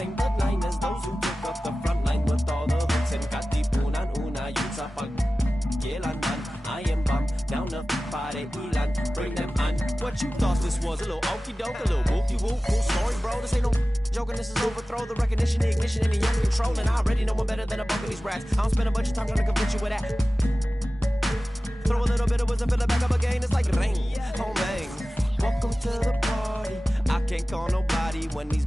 same bloodline as those who took up the front line with all the hooks and katipunan una yun sa pagkilanman. I am bum down the pare ilan, bring them on. What you thought this was, a little okey doke, a little whoopie whoop, cool story, bro. This ain't no joking, this is overthrow. The recognition, the ignition, and the young control. And I already know one better than a bunk of these rats. I don't spend a bunch of time trying to convince you with that. Throw a little bit of wisdom, fill it back up again. It's like rain, oh man. Welcome to the party. I can't call nobody when these.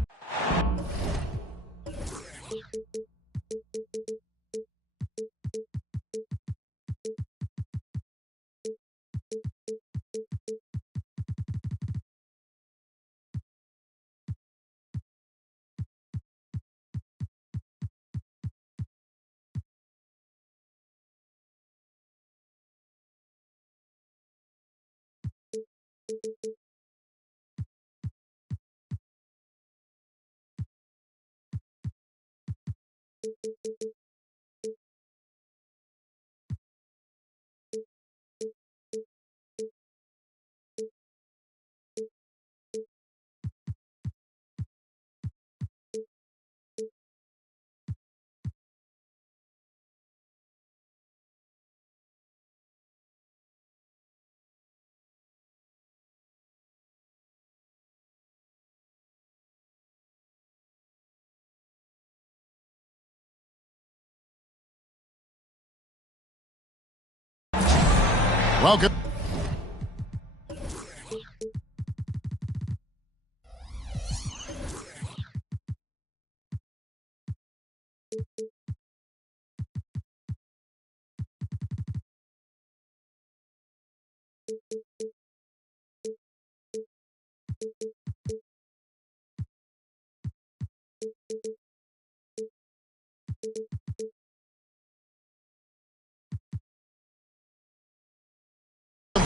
Welcome.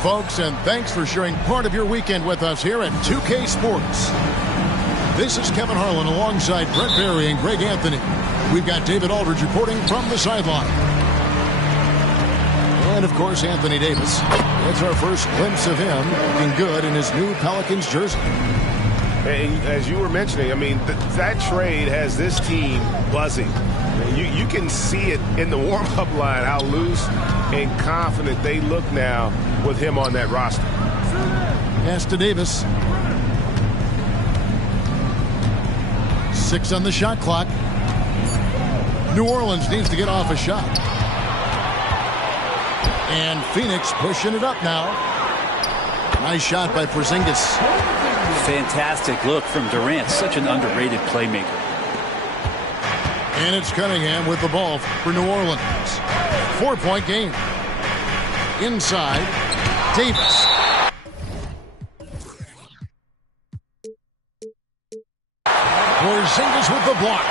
Folks, and thanks for sharing part of your weekend with us here at 2K Sports. This is Kevin Harlan alongside Brett Berry and Greg Anthony. We've got David Aldridge reporting from the sideline. And, of course, Anthony Davis. It's our first glimpse of him looking good in his new Pelicans jersey. Hey, as you were mentioning, I mean, that trade has this team buzzing. You can see it in the warm-up line, how loose and confident they look now with him on that roster. Pass to Davis. 6 on the shot clock. New Orleans needs to get off a shot. And Phoenix pushing it up now. Nice shot by Porzingis. Fantastic look from Durant. Such an underrated playmaker. And it's Cunningham with the ball for New Orleans. 4-point game. Inside, Davis. Porzingis with the block.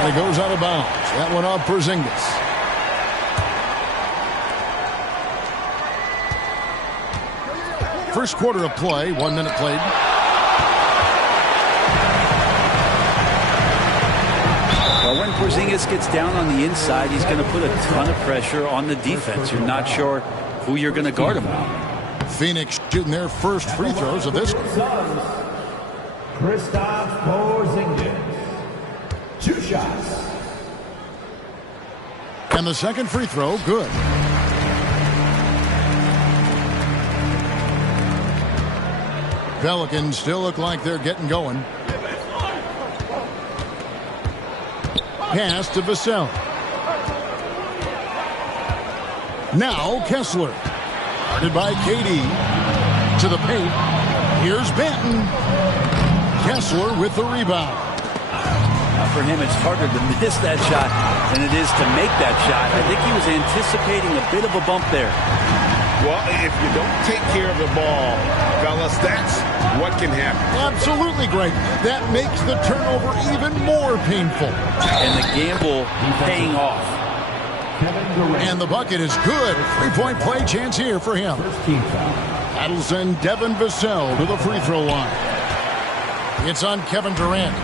And it goes out of bounds. That one off Porzingis. First quarter of play, 1 minute played. Well, when Porzingis gets down on the inside, he's going to put a ton of pressure on the defense. You're not sure who you're going to guard him on. Phoenix shooting their first free throws of this. Kristaps Porzingis. 2 shots. And the second free throw, good. Pelicans still look like they're getting going. Pass to Vassell. Now Kessler. Guarded by KD. To the paint. Here's Benton. Kessler with the rebound. Now for him, it's harder to miss that shot than it is to make that shot. I think he was anticipating a bit of a bump there. Well, if you don't take care of the ball, fellas, that's what can happen. Absolutely, Greg. That makes the turnover even more painful. And the gamble paying off. And the bucket is good. 3-point play chance here for him. That'll send Devin Vassell to the free throw line. It's on Kevin Durant.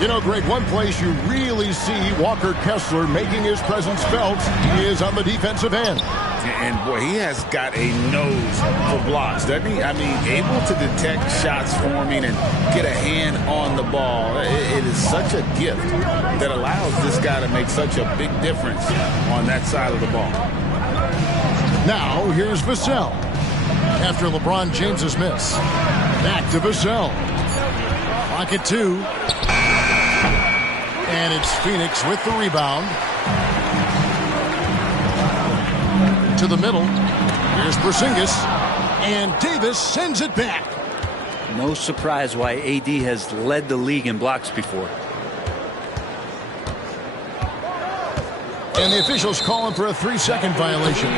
You know, Greg, one place you really see Walker Kessler making his presence felt is on the defensive end. And, boy, he has got a nose for blocks, doesn't he? I mean, able to detect shots forming and get a hand on the ball. it is such a gift that allows this guy to make such a big difference on that side of the ball. Now, here's Vassell. After LeBron James's miss. Back to Vassell. Clock at 2. And it's Phoenix with the rebound. To the middle. Here's Porzingis. And Davis sends it back. No surprise why AD has led the league in blocks before. And the officials call him for a 3-second violation.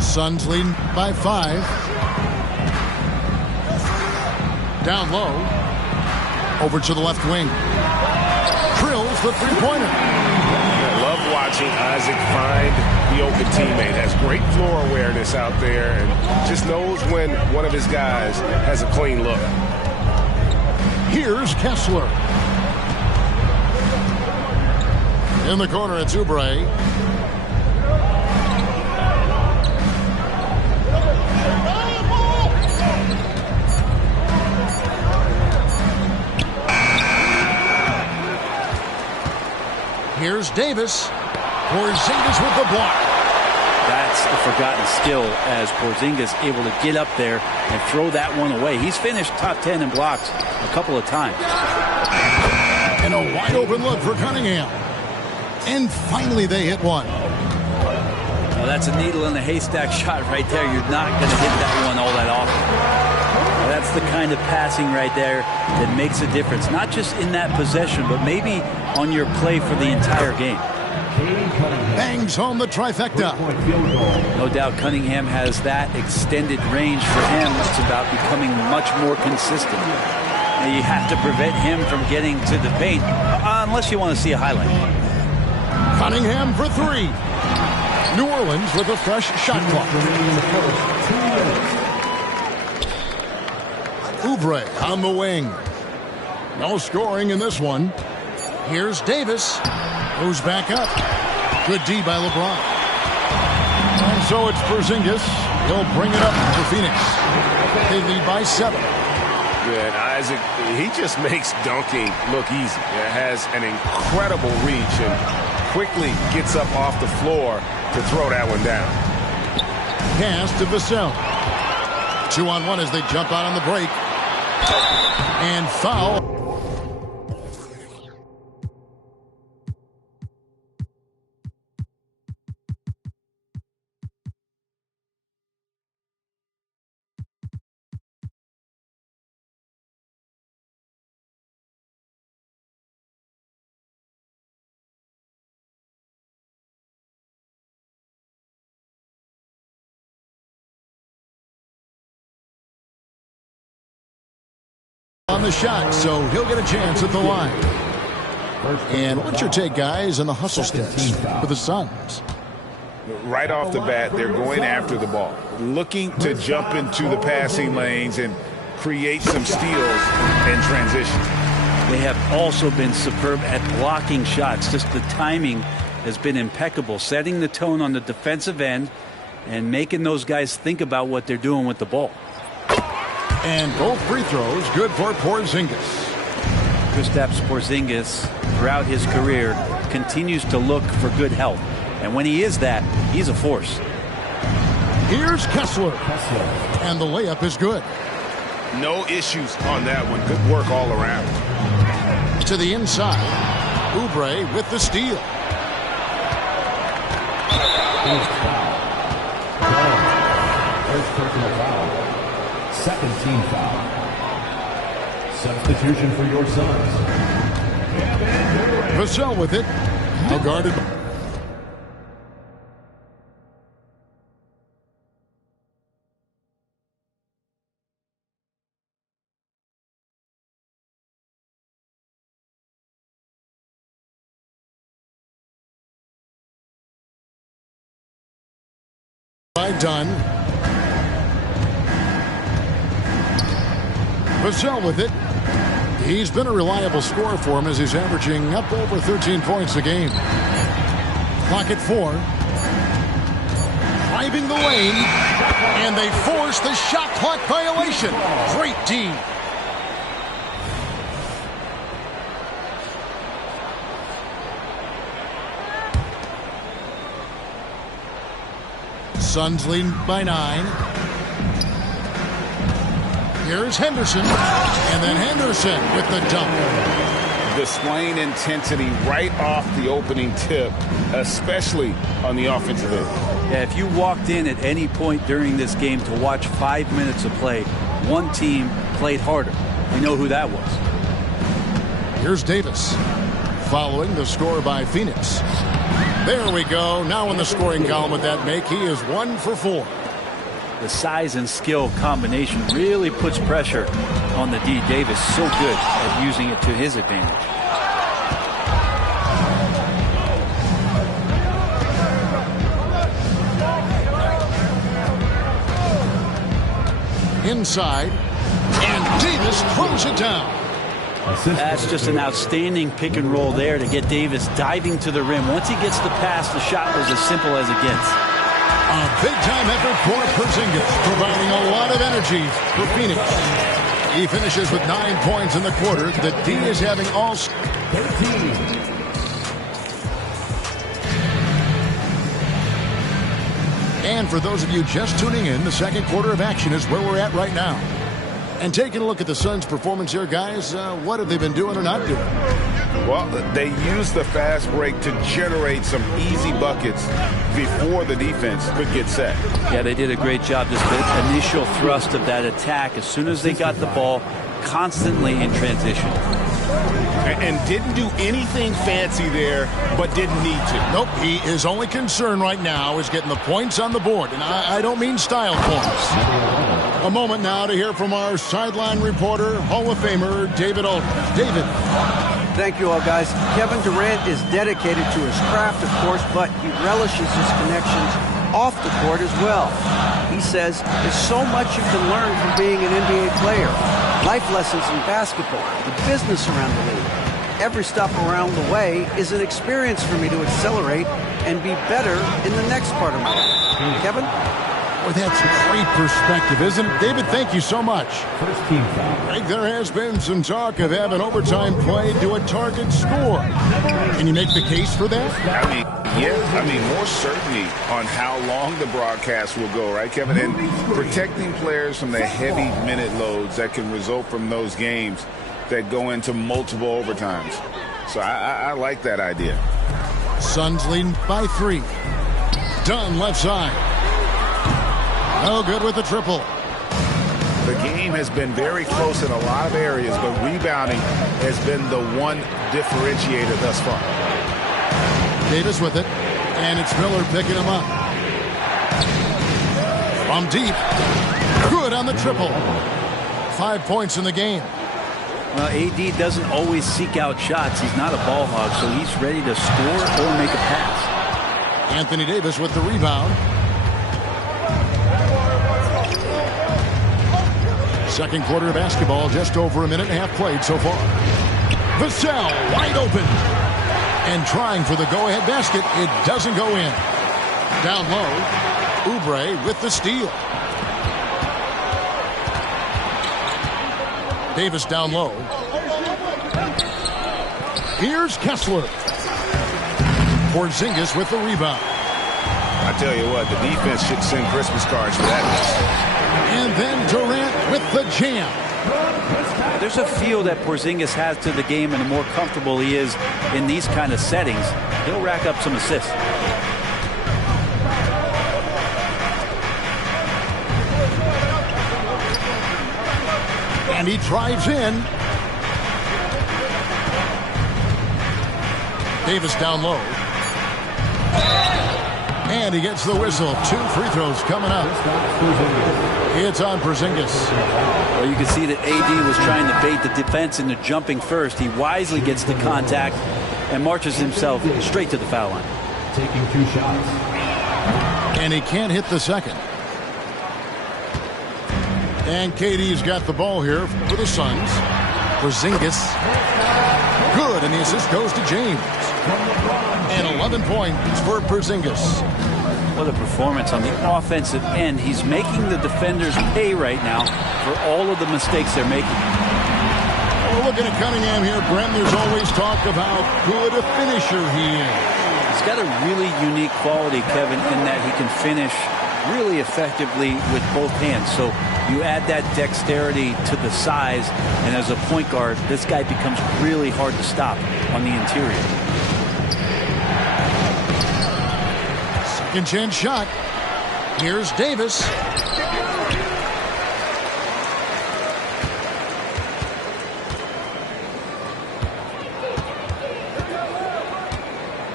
Suns leading by 5. Down low. Over to the left wing. Drills the three-pointer. I love watching Isaac find the open teammate. Has great floor awareness out there and just knows when one of his guys has a clean look. Here's Kessler. In the corner, it's Oubre. Here's Davis. Porzingis with the block. That's the forgotten skill as Porzingis able to get up there and throw that one away. He's finished top 10 in blocks a couple of times. And a wide open look for Cunningham. And finally they hit one. Well, that's a needle in a haystack shot right there. You're not going to hit that one all that often. That's the kind of passing right there that makes a difference. Not just in that possession, but maybe on your play for the entire game. Bangs home the trifecta. No doubt Cunningham has that extended range for him. It's about becoming much more consistent. Now you have to prevent him from getting to the paint, unless you want to see a highlight. Cunningham for 3. New Orleans with a fresh shot clock. Oubre on the wing. No scoring in this one. Here's Davis. Moves back up. Good D by LeBron. And so it's Porzingis. He'll bring it up for Phoenix. They lead by 7. Yeah, and Isaac, he just makes dunking look easy. It has an incredible reach and quickly gets up off the floor to throw that one down. Pass to Vassell. 2-on-1 as they jump out on the break. And foul. On the shot, so he'll get a chance at the line. And what's your take, guys, on the hustle sticks for the Suns? Right off the bat, they're going after the ball, looking to jump into the passing lanes and create some steals in transition. They have also been superb at blocking shots. Just the timing has been impeccable, setting the tone on the defensive end and making those guys think about what they're doing with the ball. And both free throws good for Porzingis. Kristaps Porzingis, throughout his career, continues to look for good health. And when he is that, he's a force. Here's Kessler. And the layup is good. No issues on that one. Good work all around. To the inside. Oubre with the steal. First personal foul. Second team foul. Substitution for your Suns. Vassell with it. Now guarded. By Dunn. Vassell with it. He's been a reliable scorer for him as he's averaging up over 13 points a game. Clock at 4. driving the lane, and they force the shot clock violation. Great D. Suns leading by 9. Here's Henderson, and then Henderson with the dunk. Displaying intensity right off the opening tip, especially on the offensive end. Yeah, if you walked in at any point during this game to watch 5 minutes of play, one team played harder. We know who that was. Here's Davis, following the score by Phoenix. There we go. Now in the scoring column with that make, he is 1 for 4. The size and skill combination really puts pressure on the D. Davis, so good at using it to his advantage. Inside, and Davis throws it down. That's just an outstanding pick and roll there to get Davis diving to the rim. Once he gets the pass, the shot was as simple as it gets. A big-time effort for Porzingis, providing a lot of energy for Phoenix. He finishes with 9 points in the quarter. The D is having all 13. And for those of you just tuning in, the second quarter of action is where we're at right now. And taking a look at the Suns' performance here, guys, what have they been doing or not doing? Well, they used the fast break to generate some easy buckets before the defense could get set. Yeah, they did a great job. Just the initial thrust of that attack, as soon as they got the ball, constantly in transition. And didn't do anything fancy there, but didn't need to. Nope, he is only concerned right now is getting the points on the board. And I don't mean style points. A moment now to hear from our sideline reporter, Hall of Famer David Aldridge. David. Thank you all, guys. Kevin Durant is dedicated to his craft, of course, but he relishes his connections off the court as well. He says there's so much you can learn from being an NBA player. Life lessons in basketball, the business around the league. Every stop around the way is an experience for me to accelerate and be better in the next part of my life. Kevin? Well, that's great perspective, isn't it? David, thank you so much. First team foul. Greg, there has been some talk of having overtime play to a target score. Can you make the case for that? More certainty on how long the broadcast will go, right, Kevin? And protecting players from the heavy minute loads that can result from those games that go into multiple overtimes. So I like that idea. Suns leading by 3. Dunn left side. No good with the triple. The game has been very close in a lot of areas, but rebounding has been the one differentiator thus far. Davis with it, and it's Miller picking him up. From deep. Good on the triple. 5 points in the game. Well, AD doesn't always seek out shots. He's not a ball hog, so he's ready to score or make a pass. Anthony Davis with the rebound. Second quarter of basketball, just over a minute and a half played so far. Vassell wide open. And trying for the go-ahead basket. It doesn't go in. Down low, Oubre with the steal. Davis down low. Here's Kessler. Porzingis with the rebound. I tell you what, the defense should send Christmas cards for that. And then Durant with the jam. There's a feel that Porzingis has to the game, and the more comfortable he is in these kind of settings, he'll rack up some assists. And he drives in. Davis down low. And he gets the whistle. 2 free throws coming up. It's on Porzingis. Well, you can see that AD was trying to bait the defense into jumping first. He wisely gets the contact and marches himself straight to the foul line. Taking 2 shots. And he can't hit the second. And KD's got the ball here for the Suns. Porzingis. Good, and the assist goes to James. And 11 points for Porzingis. What a performance on the offensive end. He's making the defenders pay right now for all of the mistakes they're making. Well, looking at Cunningham here, Brent, there's always talk of how good a finisher he is. He's got a really unique quality, Kevin, in that he can finish really effectively with both hands. So you add that dexterity to the size, and as a point guard, this guy becomes really hard to stop on the interior. Second chance shot. Here's Davis.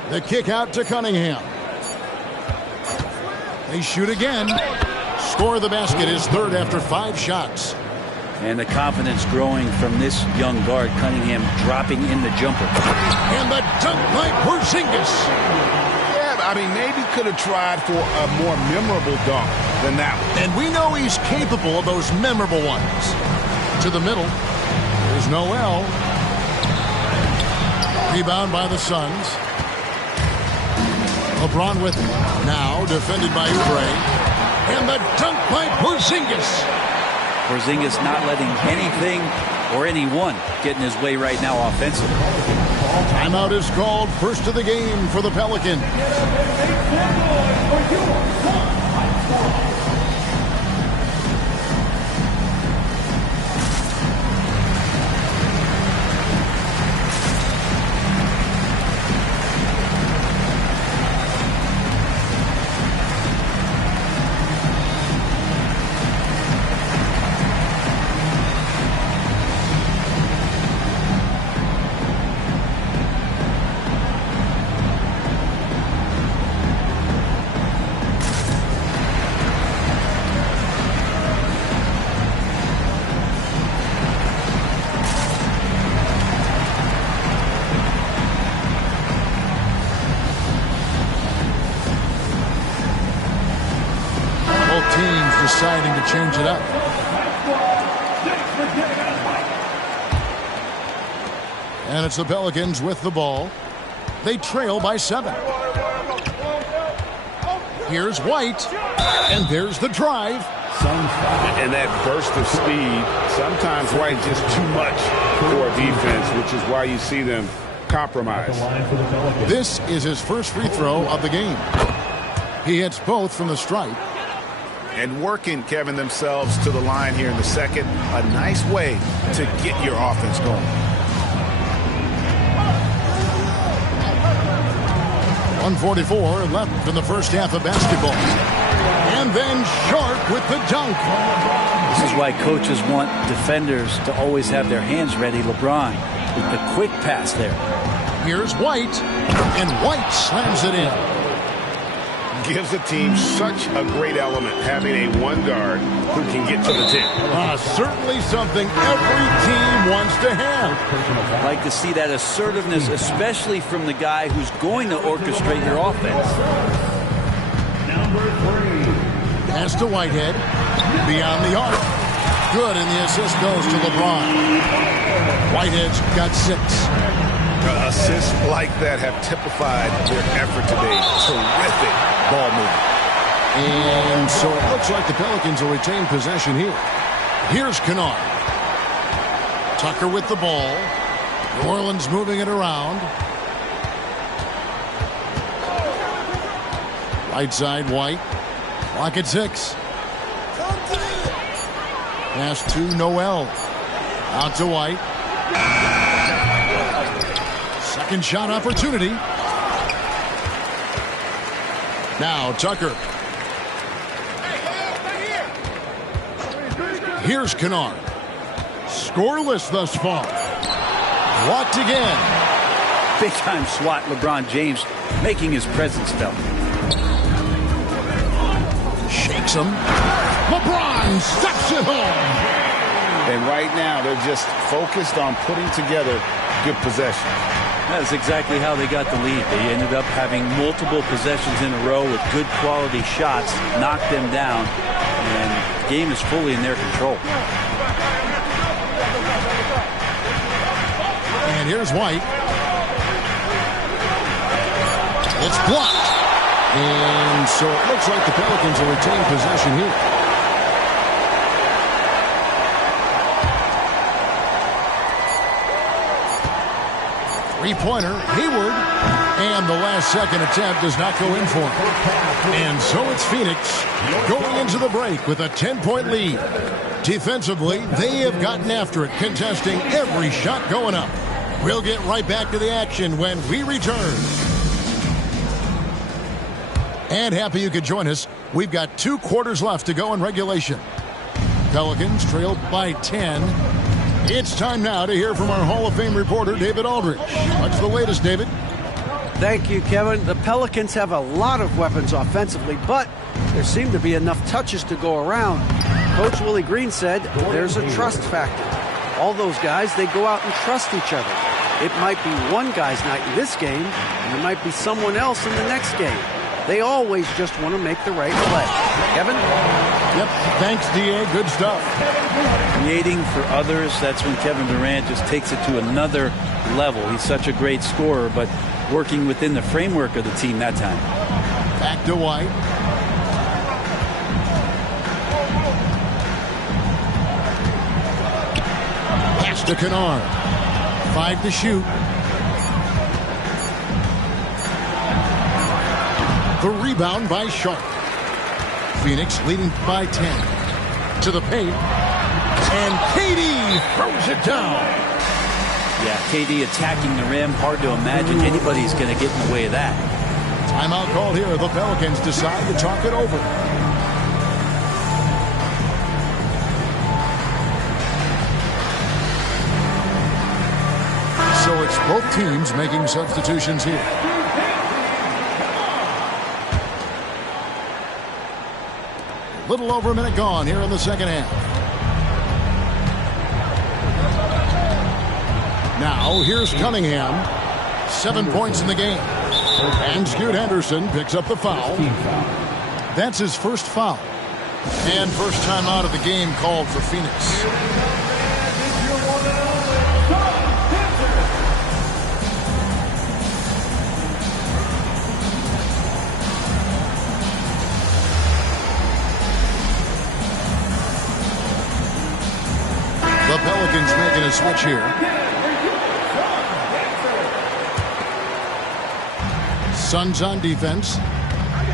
The kick out to Cunningham. They shoot again. Score the basket, his third after 5 shots. And the confidence growing from this young guard, Cunningham, dropping in the jumper. And the dunk by Porzingis. Yeah, I mean, maybe could have tried for a more memorable dunk than that one. And we know he's capable of those memorable ones. To the middle. There's Noel. Rebound by the Suns. LeBron with it. Now defended by Oubre. And the dunk by Porzingis. Porzingis not letting anything or anyone get in his way right now offensively. Timeout is called, first of the game for the Pelicans. Deciding to change it up. And it's the Pelicans with the ball. They trail by 7. Here's White. And there's the drive. And that burst of speed, sometimes White just too much for a defense, which is why you see them compromise. This is his first free throw of the game. He hits both from the stripe. And working, Kevin, themselves to the line here in the second. A nice way to get your offense going. 1:44 left in the first half of basketball. And then Sharp with the dunk. This is why coaches want defenders to always have their hands ready. LeBron with the quick pass there. Here's White. And White slams it in. Gives a team such a great element having a one guard who can get to the tip. Certainly something every team wants to have. I'd like to see that assertiveness, especially from the guy who's going to orchestrate your offense. Pass to Whitehead. Beyond the arc. Good, and the assist goes to LeBron. Whitehead's got 6. Assists like that have typified their effort today. Terrific ball movement. And so it looks like the Pelicans will retain possession here. Here's Kennard. Tucker with the ball. New Orleans moving it around. Right side, White. Clock at 6. Pass to Noel. Out to White. Second shot opportunity. Now Tucker. Here's Kennard. Scoreless thus far. Blocked again. Big time swat, LeBron James making his presence felt. Shakes him. LeBron steps it home. And right now they're just focused on putting together good possession. That's exactly how they got the lead. They ended up having multiple possessions in a row with good quality shots, knocked them down, and the game is fully in their control. And here's White. It's blocked. And so it looks like the Pelicans will retain possession here. Three-pointer, Hayward. And the last-second attempt does not go in for him. And so it's Phoenix going into the break with a 10-point lead. Defensively, they have gotten after it, contesting every shot going up. We'll get right back to the action when we return. And happy you could join us. We've got 2 quarters left to go in regulation. Pelicans trail by 10. It's time now to hear from our Hall of Fame reporter, David Aldridge. What's the latest, David? Thank you, Kevin. The Pelicans have a lot of weapons offensively, but there seem to be enough touches to go around. Coach Willie Green said there's a trust factor. All those guys, they go out and trust each other. It might be one guy's night in this game, and it might be someone else in the next game. They always just want to make the right play. Kevin? Yep. Thanks, D.A. Good stuff. Creating for others, that's when Kevin Durant just takes it to another level. He's such a great scorer, but working within the framework of the team that time. Back to White. Pass to Kennard. 5 to shoot. The rebound by Sharp. Phoenix leading by 10. To the paint. And KD throws it down. Yeah, KD attacking the rim. Hard to imagine anybody's going to get in the way of that. Timeout called here. The Pelicans decide to talk it over. So it's both teams making substitutions here. A little over a minute gone here in the second half. Now here's Cunningham. 7 points in the game. And Scoot Henderson picks up the foul. That's his first foul. And first time out of the game called for Phoenix. The Pelicans making a switch here. Suns on defense.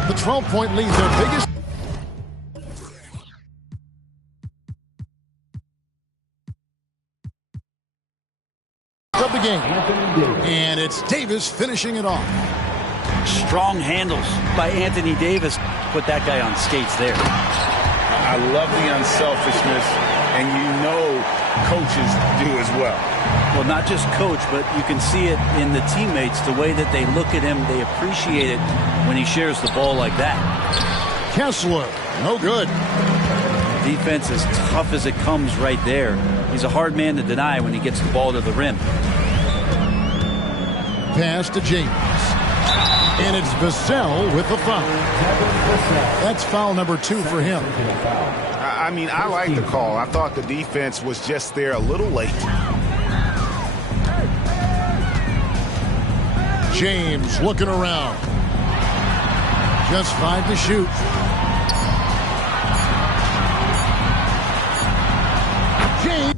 The 12-point lead, their biggest. Of the game. And it's Davis finishing it off. Strong handles by Anthony Davis. Put that guy on skates there. I love the unselfishness, and you know coaches do as well. Well, not just coach, but you can see it in the teammates, the way that they look at him. They appreciate it when he shares the ball like that. Kessler, no good. Defense as tough as it comes right there. He's a hard man to deny when he gets the ball to the rim. Pass to James. And it's Vassell with the foul. That's foul number 2 for him. I mean, I like the call. I thought the defense was just there a little late. James looking around. Just 5 to shoot. James.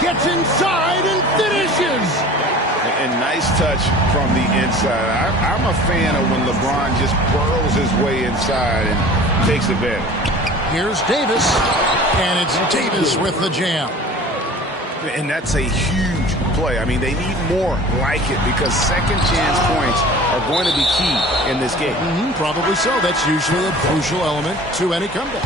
Gets inside and finishes. And nice touch from the inside. I'm a fan of when LeBron just burrows his way inside and takes advantage. Here's Davis. And it's Davis with the jam. And that's a huge play. I mean, they need more like it because second chance points are going to be key in this game. Probably so. That's usually a crucial element to any comeback.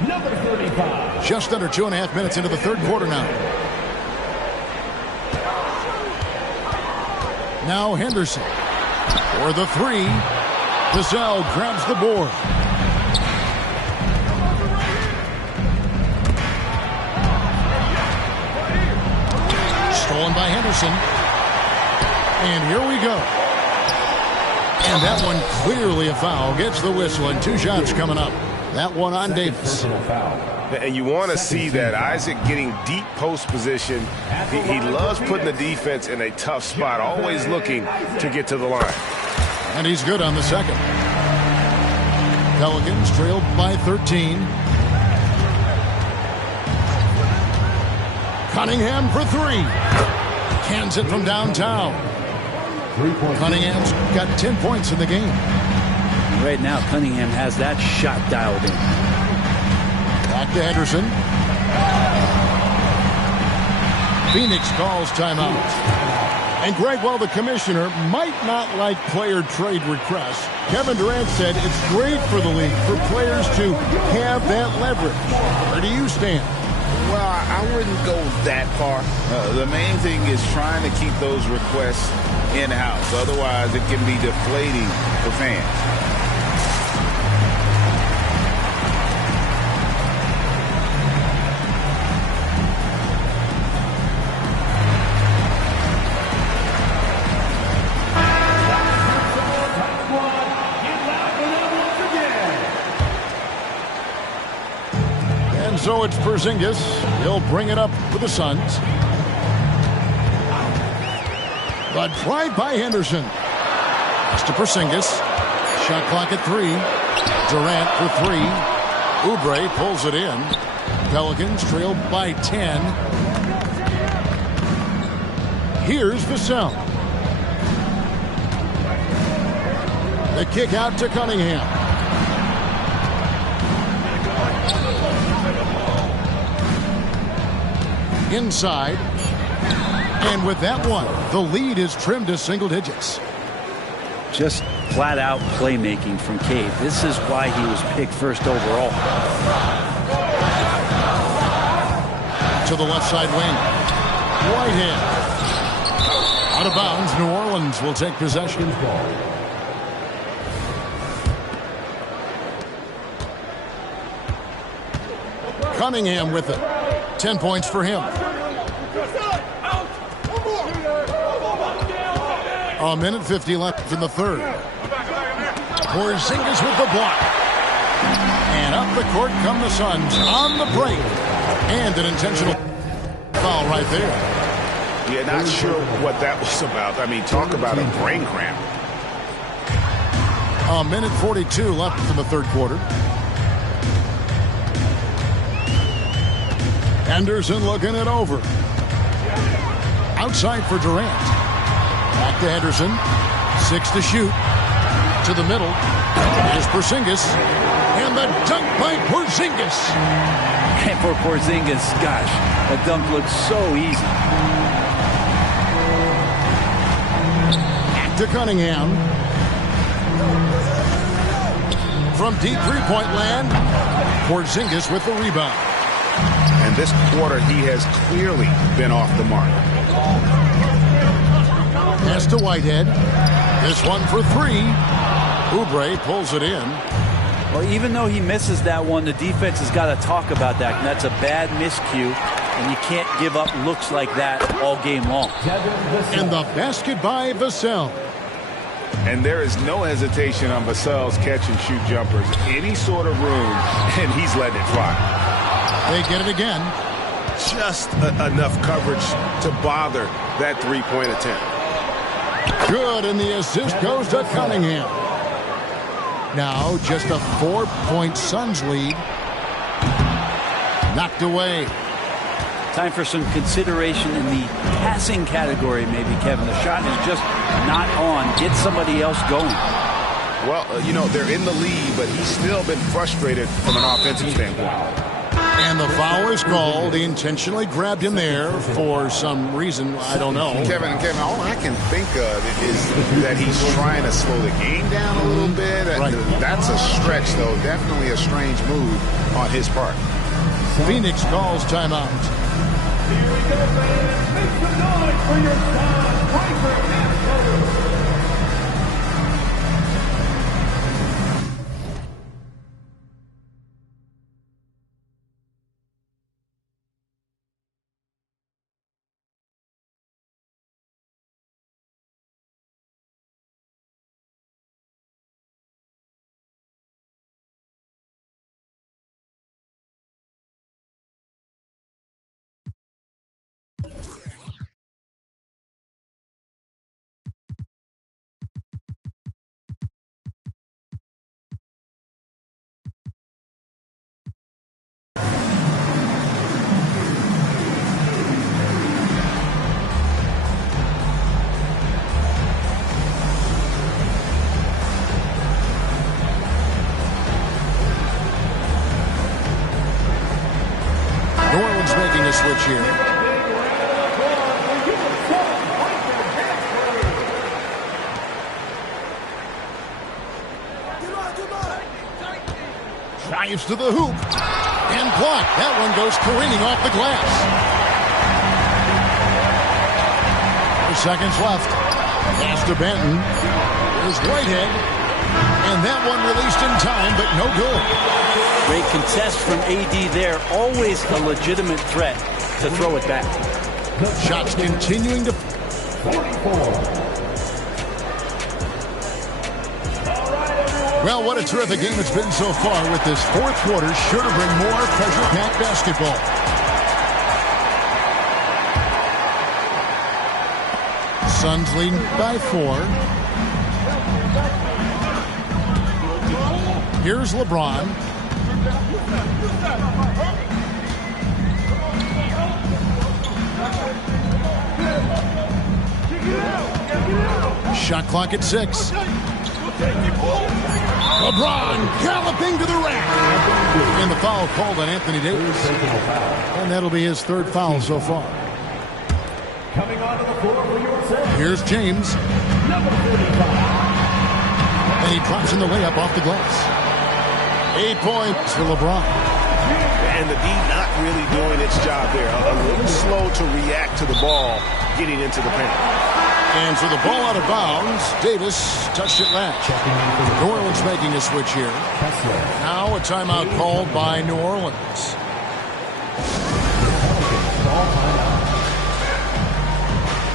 Number 35. Just under 2.5 minutes into the third quarter now. Now Henderson for the three. Vassell grabs the board. Stolen by Henderson. And here we go. And that one clearly a foul. Gets the whistle and 2 shots coming up. That one on Davis. And you want to see that. Isaac getting deep post position. He loves putting the defense in a tough spot, always looking to get to the line. And he's good on the second. Pelicans trailed by 13. Cunningham for 3. Cans it from downtown. Cunningham's got 10 points in the game. Right now, Cunningham has that shot dialed in. Back to Henderson. Phoenix calls timeout. And Greg, while the commissioner might not like player trade requests, Kevin Durant said it's great for the league for players to have that leverage. Where do you stand? Well, I wouldn't go that far. The main thing is trying to keep those requests in-house. Otherwise, it can be deflating for fans. So it's Porzingis. He'll bring it up for the Suns. But tried by Henderson. Pass to Porzingis. Shot clock at 3. Durant for 3. Oubre pulls it in. Pelicans trailed by 10. Here's Vassell. The kick out to Cunningham. Inside. And with that one, the lead is trimmed to single digits. Just flat out playmaking from Cade. This is why he was picked first overall. To the left side wing. Whitehead. Out of bounds. New Orleans will take possession. Cunningham with it. 10 points for him. A minute 50 left in the third. Porzingis with the block. And up the court come the Suns on the break. And an intentional foul right there. Yeah, not sure what that was about. I mean, talk about a brain cramp. A minute 42 left in the third quarter. Henderson looking it over. Outside for Durant. Back to Henderson. 6 to shoot. To the middle. Here's Porzingis. And the dunk by Porzingis. And for Porzingis, gosh, that dunk looks so easy. Back to Cunningham. From deep three-point land. Porzingis with the rebound. And this quarter, he has clearly been off the mark. Pass to Whitehead. This one for 3. Oubre pulls it in. Well, even though he misses that one, the defense has got to talk about that. And that's a bad miscue, and you can't give up looks like that all game long. And the basket by Vassell. And there is no hesitation on Vassell's catch-and-shoot jumpers. Any sort of room, and he's letting it fly. They get it again. Just enough coverage to bother that three-point attempt. Good, and the assist goes to Cunningham. Now just a 4-point Suns lead. Knocked away. Time for some consideration in the passing category, maybe, Kevin. The shot is just not on. Get somebody else going. Well, you know, they're in the lead, but he's still been frustrated from an offensive standpoint. And the foul is called. He intentionally grabbed him there for some reason. I don't know. Kevin, all I can think of is that he's trying to slow the game down a little bit. Right. That's a stretch, though. Definitely a strange move on his part. Phoenix calls timeout. Here we go, fans. Make some noise for your star. New Orleans making a switch here. Drives to the hoop. And blocked. That one goes careening off the glass. 4 seconds left. Pass to Benton. Here's Whitehead. And that one released in time, but no good. Great contest from AD there. Always a legitimate threat to throw it back. Shots continuing to... 44. Well, what a terrific game it's been so far with this fourth quarter. Sure to bring more pressure-packed basketball. Suns leading by 4. Here's LeBron. Shot clock at 6. LeBron galloping to the rack. And the foul called on Anthony Davis. And that'll be his third foul so far. Coming onto the floor for your set. Here's James. Number 45. And he drops in the layup off the glass. 8 points for LeBron. And the D not really doing its job there. A little slow to react to the ball getting into the paint. And so the ball out of bounds. Davis touched it last. New Orleans making a switch here. Now a timeout called by New Orleans.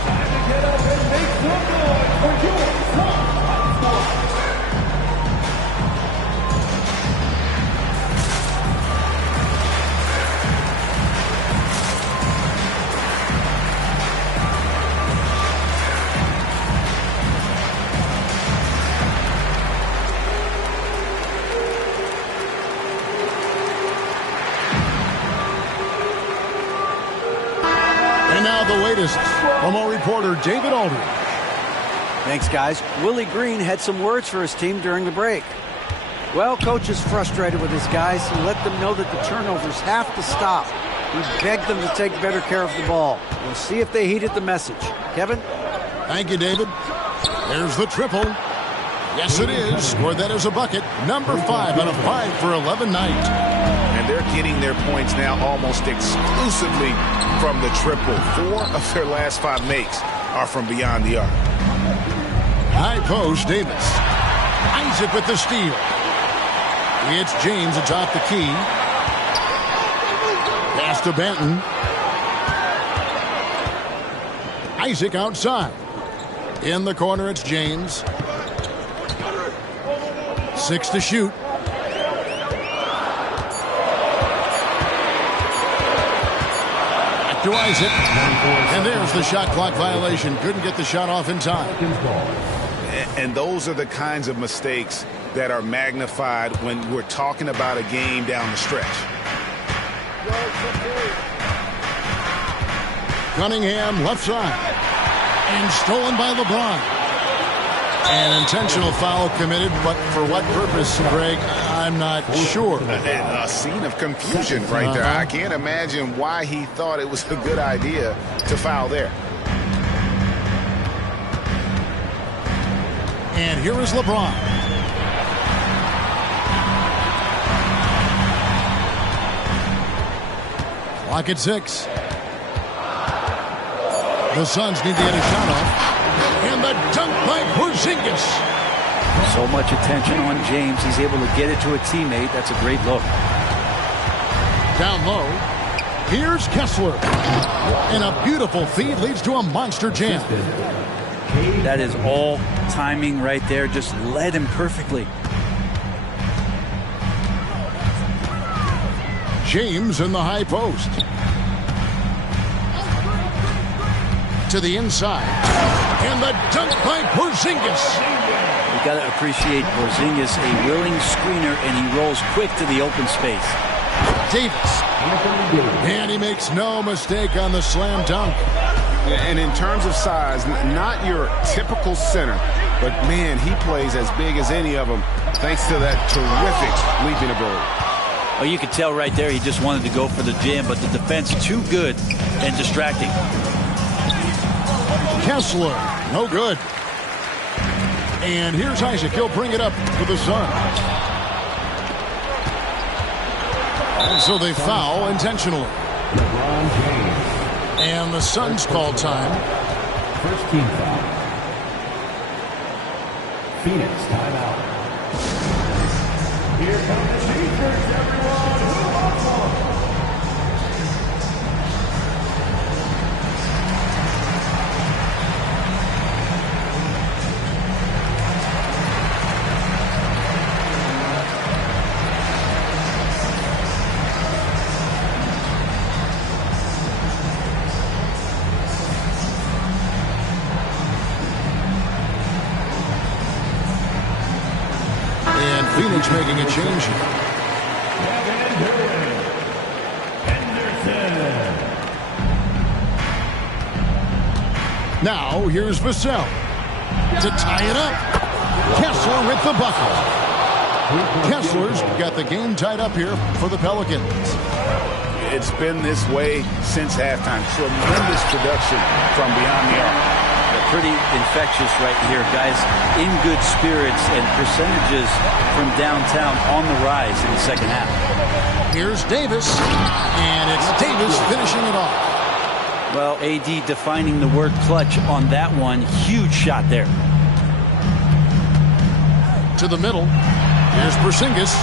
Time to get up and make some noise for your star. And now the latest from our reporter, David Aldridge. Thanks, guys. Willie Green had some words for his team during the break. Well, coach is frustrated with his guys. He let them know that the turnovers have to stop. He begged them to take better care of the ball. We'll see if they heeded the message. Kevin? Thank you, David. There's the triple. Yes, it is. Scored that as a bucket. Number 5 on a 5 for 11 night. And they're getting their points now almost exclusively from the triple. 4 of their last 5 makes are from beyond the arc. High post, Davis. Isaac with the steal. It's James atop the key. Pass to Benton. Isaac outside. In the corner, it's James. 6 to shoot. Back to Isaac. And there's the shot clock violation. Couldn't get the shot off in time. And those are the kinds of mistakes that are magnified when we're talking about a game down the stretch. Cunningham left side. And stolen by LeBron. An intentional foul committed, but for what purpose, Greg? I'm not sure. A scene of confusion right there. I can't imagine why he thought it was a good idea to foul there. And here is LeBron. Clock at 6. The Suns need to get a shot off. And the dunk by Porzingis. So much attention on James. He's able to get it to a teammate. That's a great look. Down low. Here's Kessler. And a beautiful feed leads to a monster jam. That is all timing right there. Just led him perfectly. James in the high post. To the inside. And the dunk by Porzingis. You got to appreciate Porzingis, a willing screener, and he rolls quick to the open space. Davis. And he makes no mistake on the slam dunk. And in terms of size, not your typical center, but man, he plays as big as any of them thanks to that terrific leaping ability. Oh, you could tell right there he just wanted to go for the jam, but the defense too good and distracting. Kessler, no good. And here's Isaac. He'll bring it up for the Suns. And so they foul intentionally. LeBron James. And the Suns call time. First team foul. Phoenix timeout. Here come the T-shirts, everyone. Who wants one? Phoenix making a change. Now here's Vassell to tie it up. Kessler with the bucket. Kessler's got the game tied up here for the Pelicans. It's been this way since halftime. Tremendous production from beyond the arc. Pretty infectious right here, guys. In good spirits and percentages from downtown on the rise in the second half. Here's Davis, and it's Davis finishing it off. Well, AD defining the word clutch on that one. Huge shot there. To the middle. Here's Porzingis.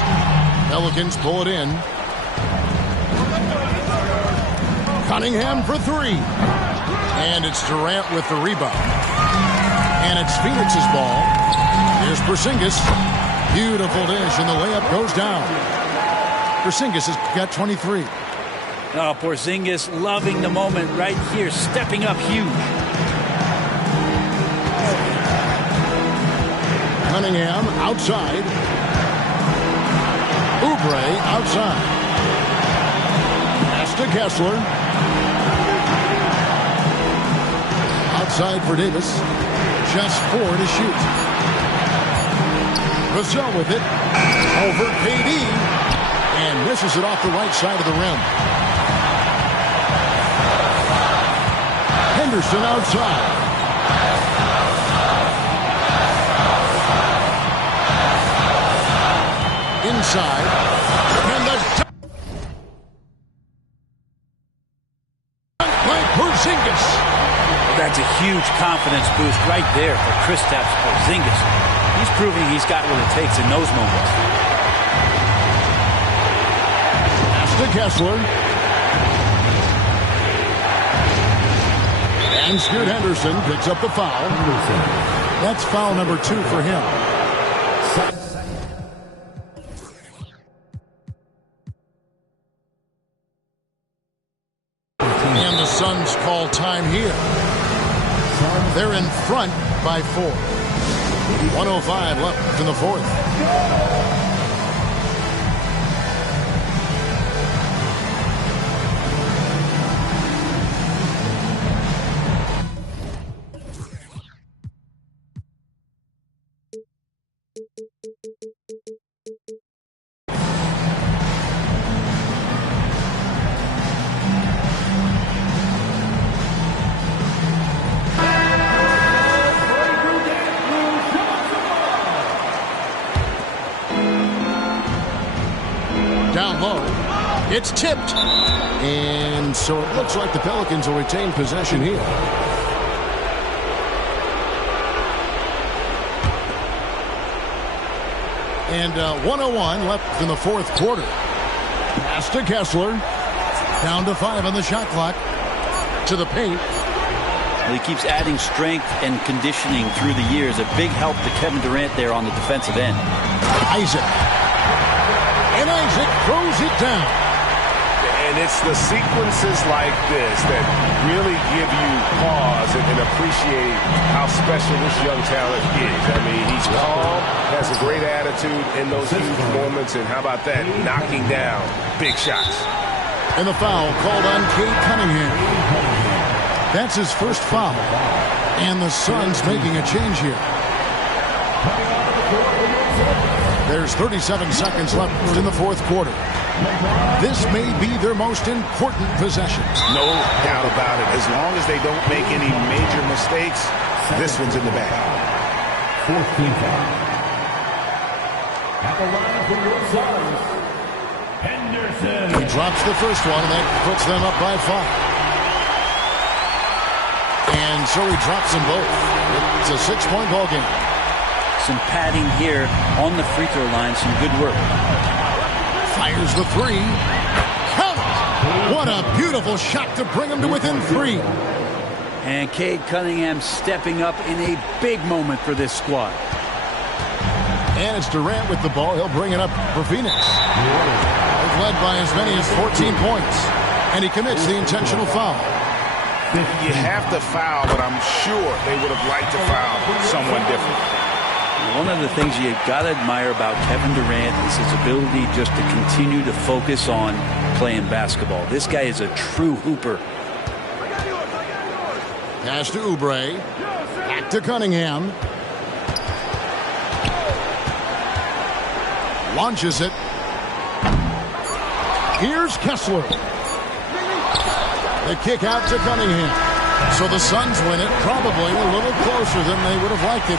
Pelicans pull it in. Cunningham for 3. And it's Durant with the rebound. And it's Phoenix's ball. Here's Porzingis. Beautiful dish, and the layup goes down. Porzingis has got 23. Oh, Porzingis loving the moment right here, stepping up huge. Cunningham outside. Oubre outside. Pass to Kessler. Outside for Davis. Just 4 to shoot. Vassell with it. Over KD. And misses it off the right side of the rim. Henderson outside. Inside. And the dunk by Porzingis. That's a huge confidence boost right there for Kristaps Porzingis. He's proving he's got what it takes in those moments. Pass to Kessler. And Scoot Henderson picks up the foul. That's foul number 2 for him. And the Suns call time here. They're in front by 4. 1:05 left in the fourth. It's tipped. And so it looks like the Pelicans will retain possession here. And 1:01 left in the fourth quarter. Pass to Kessler. Down to 5 on the shot clock. To the paint. Well, he keeps adding strength and conditioning through the years. A big help to Kevin Durant there on the defensive end. Isaac. And Isaac throws it down. And it's the sequences like this that really give you pause and appreciate how special this young talent is. I mean, he's calm, has a great attitude in those huge moments, and how about that, knocking down big shots. And the foul called on Cade Cunningham. That's his first foul. And the Suns making a change here. There's 37 seconds left in the fourth quarter. This may be their most important possession. No doubt about it. As long as they don't make any major mistakes, this one's in the bag. Fourth team foul. At the line for your Suns, Henderson. He drops the first one, and that puts them up by 5. And so he drops them both. It's a 6-point ball game. Some padding here on the free throw line. Some good work. Fires the 3. Count! What a beautiful shot to bring him to within 3. And Cade Cunningham stepping up in a big moment for this squad. And it's Durant with the ball. He'll bring it up for Phoenix. They've led by as many as 14 points. And he commits the intentional foul. You have to foul, but I'm sure they would have liked to foul someone different. One of the things you got to admire about Kevin Durant is his ability just to continue to focus on playing basketball. This guy is a true hooper. Pass to Oubre. Back to Cunningham. Launches it. Here's Kessler. The kick out to Cunningham. So the Suns win it, probably a little closer than they would have liked it.